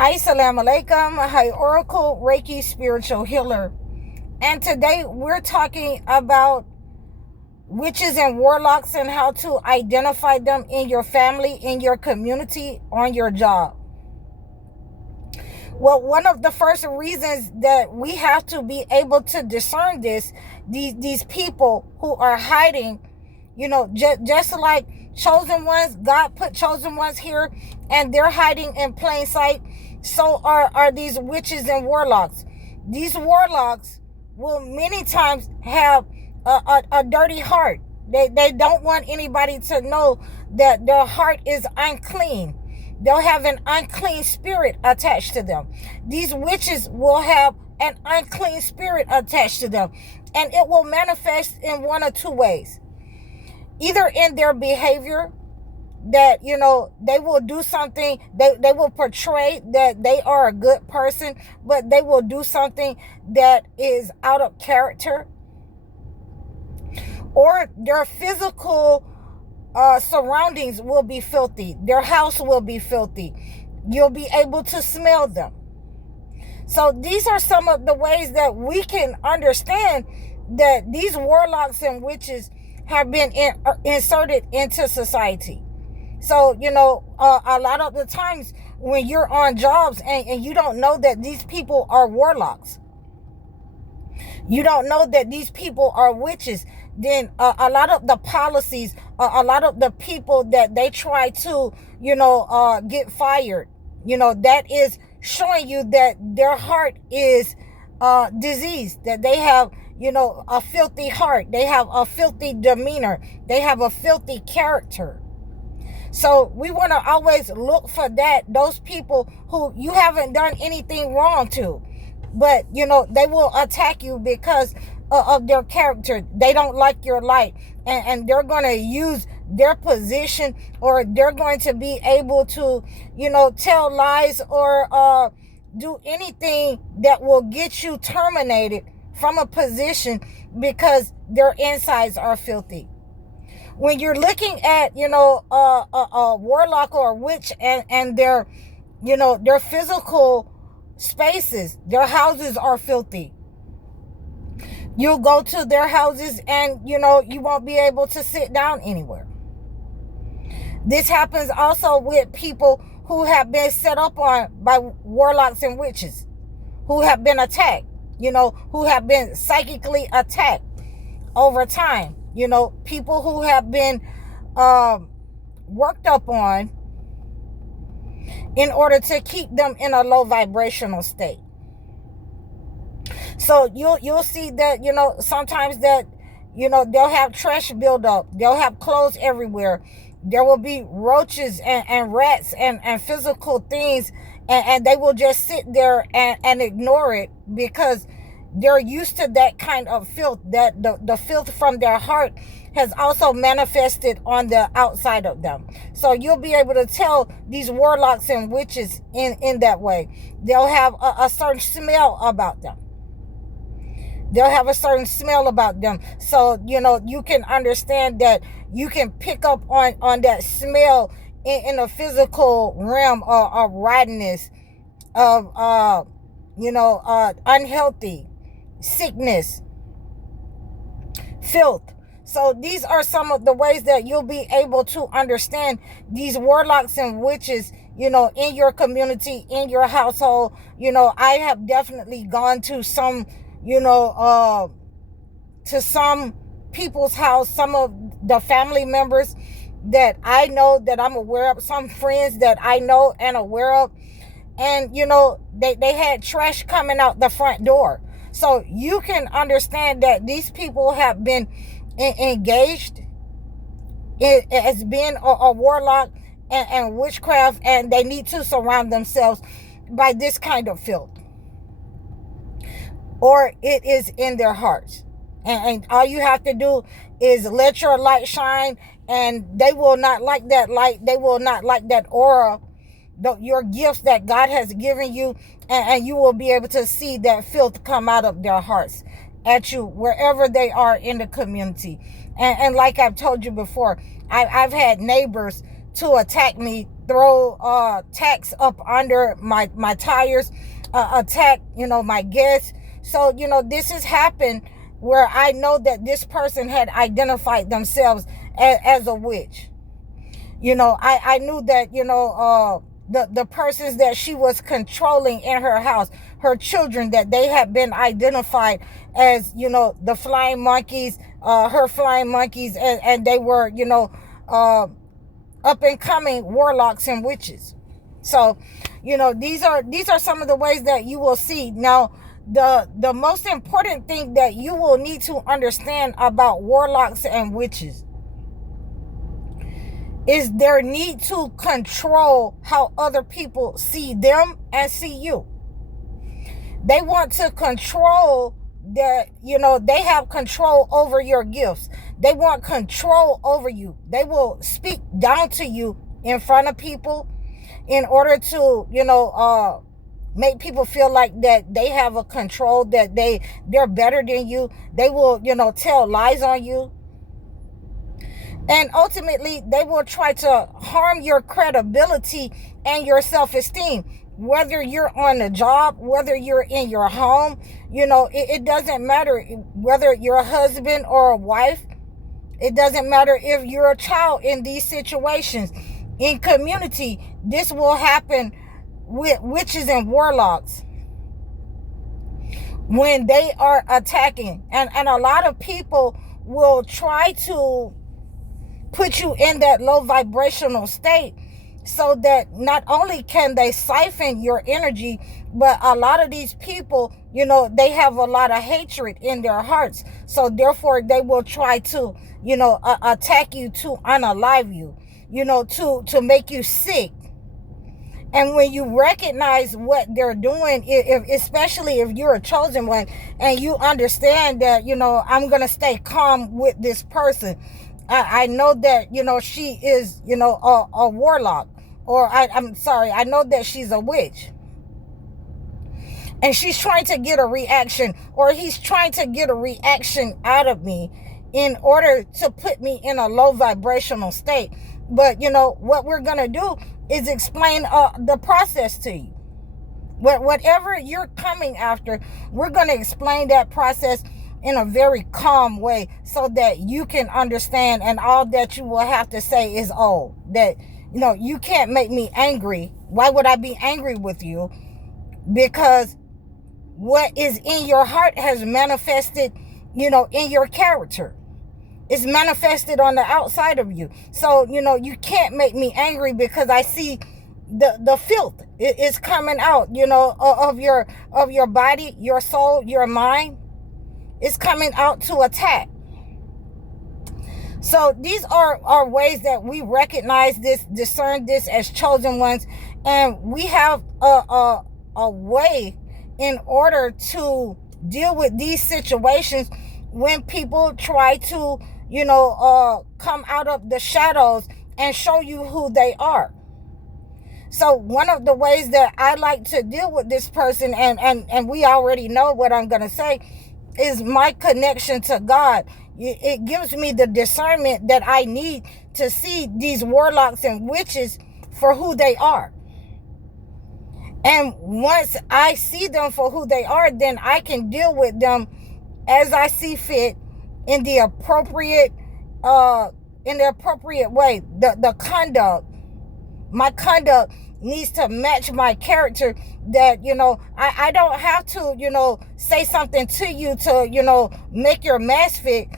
Assalamu alaikum. Hi, Oracle Reiki Spiritual Healer. And today we're talking about witches and warlocks and how to identify them in your family, in your community, on your job. Well, one of the first reasons that we have to be able to discern these people who are hiding, just like chosen ones, God put chosen ones here and they're hiding in plain sight. So are these witches and warlocks. These warlocks will many times have a dirty heart. They don't want anybody to know that their heart is unclean. They'll have an unclean spirit attached to them. These witches will have an unclean spirit attached to them. And it will manifest in one or two ways. Either in their behavior, that, they will do something, they will portray that they are a good person, but they will do something that is out of character. Or their physical surroundings will be filthy. Their house will be filthy. You'll be able to smell them. So these are some of the ways that we can understand that these warlocks and witches have been inserted into society. So, a lot of the times when you're on jobs and you don't know that these people are warlocks, you don't know that these people are witches, then a lot of the policies, a lot of the people that they try to, get fired, that is showing you that their heart is diseased, that they have, a filthy heart. They have a filthy demeanor. They have a filthy character. So we want to always look for those people who you haven't done anything wrong to, but, they will attack you because of their character. They don't like your light, and they're going to use their position, or they're going to be able to, tell lies or do anything that will get you terminated from a position because their insides are filthy. When you're looking at, a warlock or a witch and their, their physical spaces, their houses are filthy. You'll go to their houses and, you won't be able to sit down anywhere. This happens also with people who have been set up on by warlocks and witches, who have been attacked, who have been psychically attacked over time. People who have been worked up on in order to keep them in a low vibrational state. So you'll see that, sometimes that, they'll have trash buildup. They'll have clothes everywhere. There will be roaches and rats and physical things, and they will just sit there and ignore it because they're used to that kind of filth, that the filth from their heart has also manifested on the outside of them. So you'll be able to tell these warlocks and witches in that way. They'll have a certain smell about them. They'll have a certain smell about them. So, you can understand that you can pick up on that smell in a physical realm of rottenness, of, unhealthy, sickness, filth. So these are some of the ways that you'll be able to understand these warlocks and witches, in your community, in your household. I have definitely gone to some, to some people's house, some of the family members that I know, that I'm aware of, some friends that I know and aware of. And, they had trash coming out the front door. So you can understand that these people have been engaged as being a warlock and witchcraft, and they need to surround themselves by this kind of filth, or it is in their hearts. And all you have to do is let your light shine, and they will not like that light. They will not like that aura, your gifts that God has given you, and you will be able to see that filth come out of their hearts at you wherever they are in the community. And like I've told you before, I've had neighbors to attack me, throw tacks up under my tires, attack, my guests. So, this has happened where I know that this person had identified themselves as a witch. I knew that, the persons that she was controlling in her house, her children, that they had been identified as, the flying monkeys, her flying monkeys, and they were, up and coming warlocks and witches. So, these are some of the ways that you will see. Now, the most important thing that you will need to understand about warlocks and witches is their need to control how other people see them and see you. They want to control that, they have control over your gifts. They want control over you. They will speak down to you in front of people in order to, make people feel like that they have a control, that they're better than you. They will, tell lies on you. And ultimately, they will try to harm your credibility and your self-esteem. Whether you're on a job, whether you're in your home, it doesn't matter whether you're a husband or a wife. It doesn't matter if you're a child in these situations. In community, this will happen with witches and warlocks when they are attacking. And a lot of people will try to put you in that low vibrational state so that not only can they siphon your energy, but a lot of these people, they have a lot of hatred in their hearts. So therefore they will try to, attack you, to unalive you, to make you sick. And when you recognize what they're doing, especially if you're a chosen one and you understand that, I'm going to stay calm with this person. I know that, she is, a warlock, or I'm sorry, I know that she's a witch. And she's trying to get a reaction, or he's trying to get a reaction out of me in order to put me in a low vibrational state. But, what we're going to do is explain the process to you. Whatever you're coming after, we're going to explain that process in a very calm way so that you can understand, and all that you will have to say is, oh, that, you can't make me angry. Why would I be angry with you? Because what is in your heart has manifested, in your character. It's manifested on the outside of you. So, you can't make me angry because I see the filth is coming out, of your body, your soul, your mind. It's coming out to attack. So these are ways that we recognize this, discern this as chosen ones, and we have a way in order to deal with these situations when people try to, come out of the shadows and show you who they are. So one of the ways that I like to deal with this person, and we already know what I'm going to say, is my connection to God. It gives me the discernment that I need to see these warlocks and witches for who they are. And once I see them for who they are, then I can deal with them as I see fit in the appropriate way. The conduct, my conduct needs to match my character, that, I don't have to, say something to you to, make your mask fit,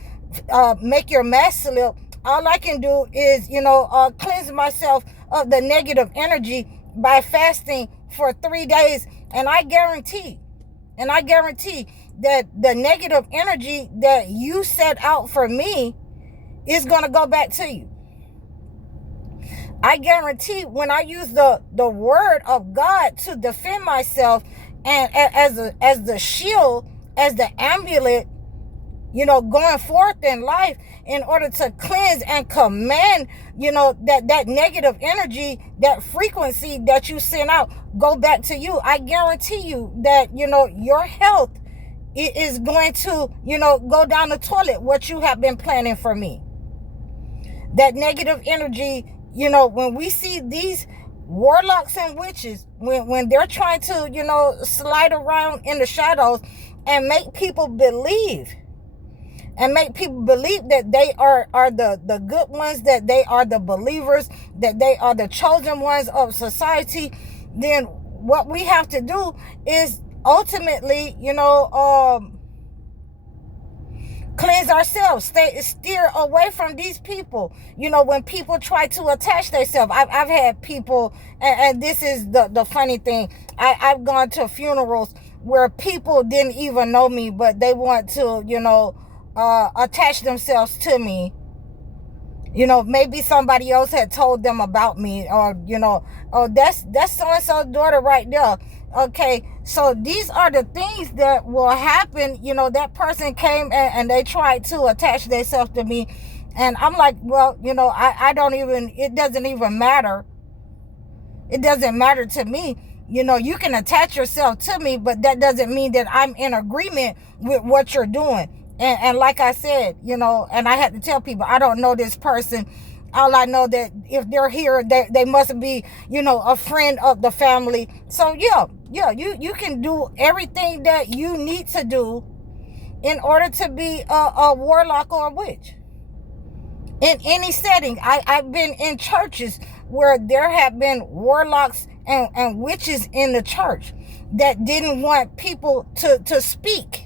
make your mask slip. All I can do is, cleanse myself of the negative energy by fasting for 3 days. And I guarantee that the negative energy that you set out for me is going to go back to you. I guarantee when I use the word of God to defend myself, and as the shield, as the amulet, going forth in life in order to cleanse and command, that negative energy, that frequency that you send out, go back to you. I guarantee you that, your health is going to, go down the toilet, what you have been planning for me. That negative energy when we see these warlocks and witches, when they're trying to, slide around in the shadows and make people believe that they are the good ones, that they are the believers, that they are the chosen ones of society, then what we have to do is ultimately, cleanse ourselves, steer away from these people. When people try to attach themselves, I've had people, and this is the funny thing, I've gone to funerals where people didn't even know me, but they want to, attach themselves to me. Maybe somebody else had told them about me, or, oh, that's so-and-so's daughter right there. Okay, so these are the things that will happen. That person came and they tried to attach themselves to me. And I'm like, well, I don't even, it doesn't even matter. It doesn't matter to me. You can attach yourself to me, but that doesn't mean that I'm in agreement with what you're doing. And like I said, and I had to tell people, I don't know this person. All I know that if they're here, they must be, a friend of the family. So yeah, you can do everything that you need to do in order to be a warlock or a witch. In any setting, I've been in churches where there have been warlocks and witches in the church that didn't want people to speak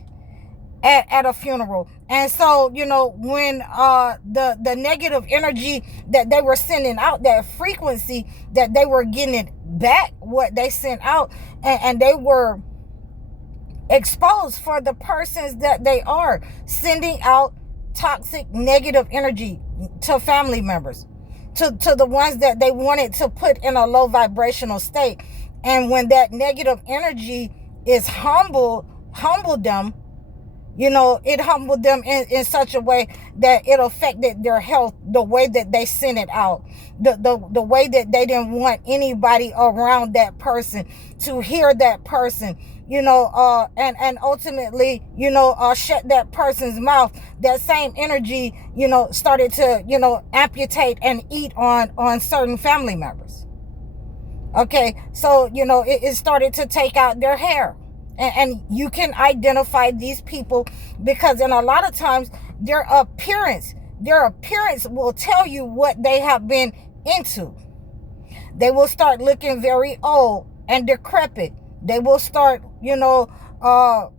at a funeral. And so, when the negative energy that they were sending out, that frequency that they were getting it back, what they sent out, and they were exposed for the persons that they are sending out toxic negative energy to family members, to the ones that they wanted to put in a low vibrational state. And when that negative energy is humbled them, it humbled them in such a way that it affected their health, the way that they sent it out, the way that they didn't want anybody around that person to hear that person, and ultimately, shut that person's mouth. That same energy, started to, amputate and eat on certain family members. Okay, so, it started to take out their hair. And you can identify these people because in a lot of times their appearance will tell you what they have been into. They will start looking very old and decrepit. They will start,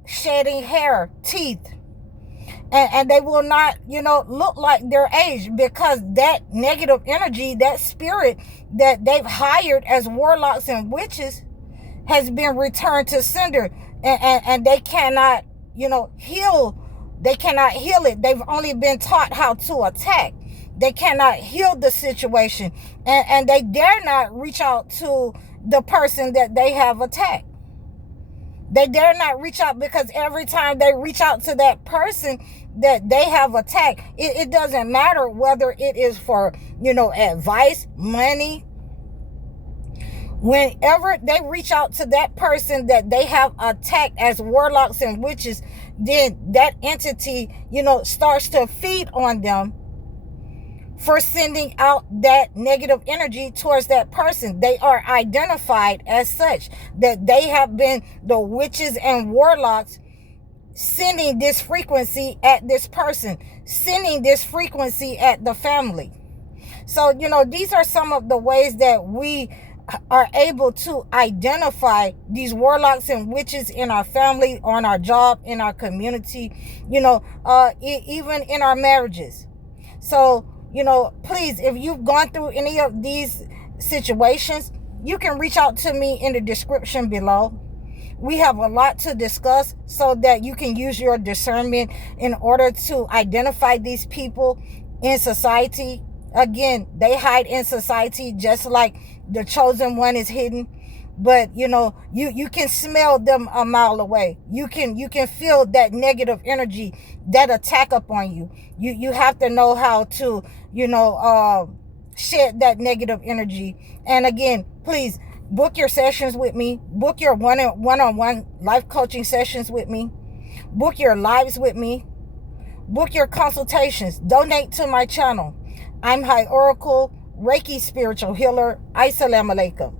shedding hair, teeth. And they will not, look like their age, because that negative energy, that spirit that they've hired as warlocks and witches has been returned to sender. And they cannot, heal. They cannot heal it. They've only been taught how to attack. They cannot heal the situation. And they dare not reach out to the person that they have attacked. They dare not reach out, because every time they reach out to that person that they have attacked, it doesn't matter whether it is for, advice, money. Whenever they reach out to that person that they have attacked as warlocks and witches, then that entity, starts to feed on them for sending out that negative energy towards that person. They are identified as such, that they have been the witches and warlocks sending this frequency at this person, sending this frequency at the family. So, these are some of the ways that we are able to identify these warlocks and witches in our family, on our job, in our community, even in our marriages. So, please, if you've gone through any of these situations, you can reach out to me in the description below. We have a lot to discuss so that you can use your discernment in order to identify these people in society. Again, they hide in society just like the chosen one is hidden. But, you can smell them a mile away. You can feel that negative energy, that attack upon you. You have to know how to, shed that negative energy. And again, please book your sessions with me. Book your one-on-one life coaching sessions with me. Book your lives with me. Book your consultations. Donate to my channel. I'm High Oracle, Reiki spiritual healer. Assalamu alaikum.